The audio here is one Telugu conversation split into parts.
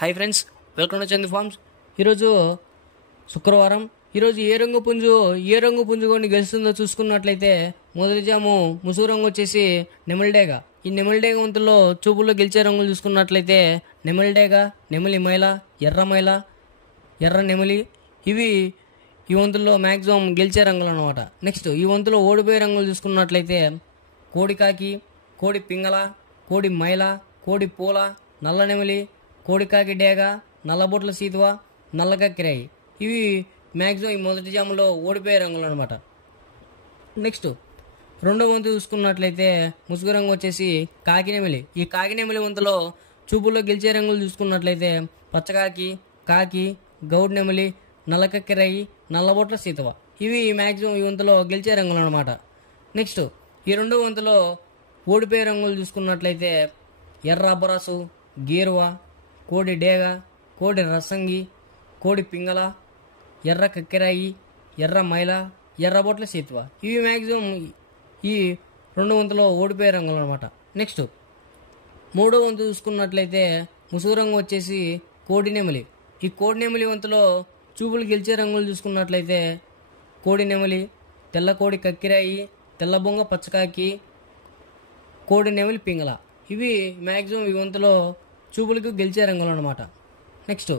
Hi friends, welcome to Chandu farms. ఈరోజు శుక్రవారం. ఈరోజు ఏ రంగు పుంజుకొని గెలుస్తుందో చూసుకున్నట్లయితే మొదటి జాము ముసుగు రంగు వచ్చేసి నెమలిడేగా. ఈ నెమలిడేగా వంతుల్లో చూపుల్లో గెలిచే రంగులు చూసుకున్నట్లయితే నెమలిడేగా, నెమలి మైల, ఎర్ర మైల, ఎర్ర నెమలి. ఇవి ఈ వంతుల్లో మ్యాక్సిమం గెలిచే రంగులు అనమాట. నెక్స్ట్ ఈ వంతులో ఓడిపోయే రంగులు చూసుకున్నట్లయితే కోడి కాకి, కోడి పింగళ, కోడి మైల, కోడి పూల, నల్ల నెమలి, కోడికాకి డేగ, నల్లబొట్ల సీతువ, నల్లకక్కిరాయి. ఇవి మ్యాక్సిమం ఈ మొదటి జాములో ఓడిపోయే రంగులు అనమాట. నెక్స్ట్ రెండో వంతు చూసుకున్నట్లయితే ముసుగు రంగు వచ్చేసి కాకినెమిలి. ఈ కాకినెమిలి వంతులో చూపుల్లో గెలిచే రంగులు చూసుకున్నట్లయితే పచ్చకాకి, కాకి, గౌడ్ నెమలి, నల్లకక్కిరాయి, నల్లబొట్ల సీతువ. ఇవి మ్యాక్సిమం ఈ వంతులో గెలిచే రంగులు అనమాట. నెక్స్ట్ ఈ రెండో వంతులో ఓడిపోయే రంగులు చూసుకున్నట్లయితే ఎర్ర అబ్బరాసు, గీరువ, కోడి డేగ, కోడి రసంగి, కోడి పింగళ, ఎర్ర కక్కెరాయి, ఎర్ర మైల, ఎర్రబొట్ల సీతువ. ఇవి మ్యాక్సిమం ఈ రెండు వంతులో ఓడిపోయే రంగులు అనమాట. నెక్స్ట్ మూడో వంతు చూసుకున్నట్లయితే ముసుగు రంగు వచ్చేసి కోడి నెమలి. ఈ కోడి నెమలి వంతులో చూపులు గెలిచే రంగులు చూసుకున్నట్లయితే కోడి నెమలి, తెల్ల కోడి కక్కిరాయి, తెల్ల బొంగ పచ్చకాకి, కోడి నెమలి పింగళ. ఇవి మ్యాక్సిమం ఈ వంతులో చూపులకు గెలిచే రంగులు అనమాట. నెక్స్ట్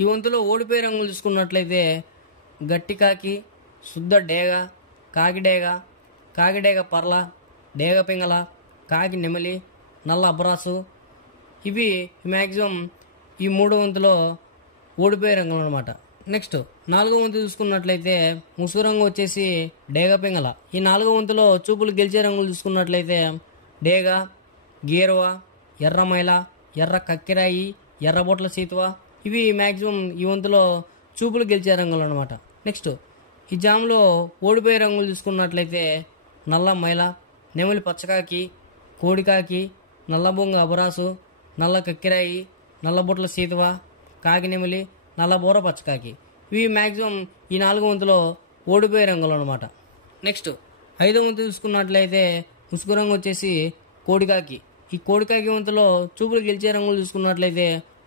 ఈ వంతులో ఓడిపోయే రంగులు చూసుకున్నట్లయితే గట్టి కాకి, శుద్ధ డేగ, కాకిడేగ, కాకిడేగ పర్ల, డేగ పింగళ, కాకి నెమలి, నల్ల అబ్రాసు. ఇవి మ్యాక్సిమం ఈ మూడో వంతులో ఓడిపోయే రంగులు అనమాట. నెక్స్ట్ నాలుగో వంతు చూసుకున్నట్లయితే ముసుగు రంగు వచ్చేసి డేగ పింగళ. ఈ నాలుగో వంతులో చూపులు గెలిచే రంగులు చూసుకున్నట్లయితే డేగ, గీరవ, ఎర్ర మైల, ఎర్ర కక్కిరాయి, ఎర్రబొట్ల సీతువ. ఇవి మ్యాక్సిమం ఈ వంతులో చూపులు గెలిచే రంగులు అనమాట. నెక్స్ట్ ఈ జాములో ఓడిపోయే రంగులు చూసుకున్నట్లయితే నల్ల మైల, నెమలి పచ్చకాకి, కోడికాకి, నల్ల బొంగ అబరాసు, నల్ల కక్కిరాయి, నల్లబొట్ల సీతువ, కాకి నెమలి, నల్ల బోర పచ్చకాకి. ఇవి మ్యాక్సిమం ఈ నాలుగో వంతులో ఓడిపోయే రంగులు అనమాట. నెక్స్ట్ ఐదో వంతు చూసుకున్నట్లయితే ముసుగు రంగు వచ్చేసి కోడికాకి. ఈ కోడికాకి వంతులో చూపులు గెలిచే రంగులు చూసుకున్నట్లయితే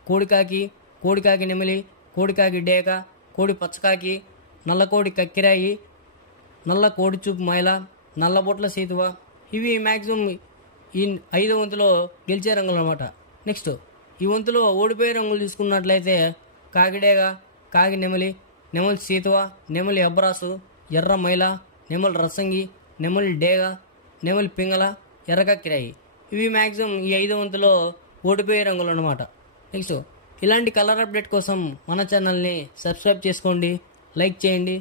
కోడికాకి, కోడికాకి నెమలి, కోడికాకి డేక, కోడి పచ్చకాకి, నల్ల కోడి కక్కిరాయి, నల్ల కోడి చూపు మైల, నల్లబొట్ల సీతువ. ఇవి మ్యాక్సిమం ఈ ఐదో వంతులో గెలిచే రంగులు అనమాట. నెక్స్ట్ ఈ వంతులో ఓడిపోయే రంగులు చూసుకున్నట్లయితే కాకిడేగ, కాకి నెమలి, నెమలి సీతువ, నెమలి అబ్బరాసు, ఎర్ర మైల, నెమలి రసంగి, నెమలి డేగ, నెమలి పింగళ, ఎర్రకక్కిరాయి. ఇవి మ్యాక్సిమం ఈ ఐదో వంతులో ఓడిపోయే రంగులు అనమాట. నెక్స్ట్ ఇలాంటి కలర్ అప్డేట్ కోసం మన ఛానల్ని సబ్స్క్రైబ్ చేసుకోండి, లైక్ చేయండి.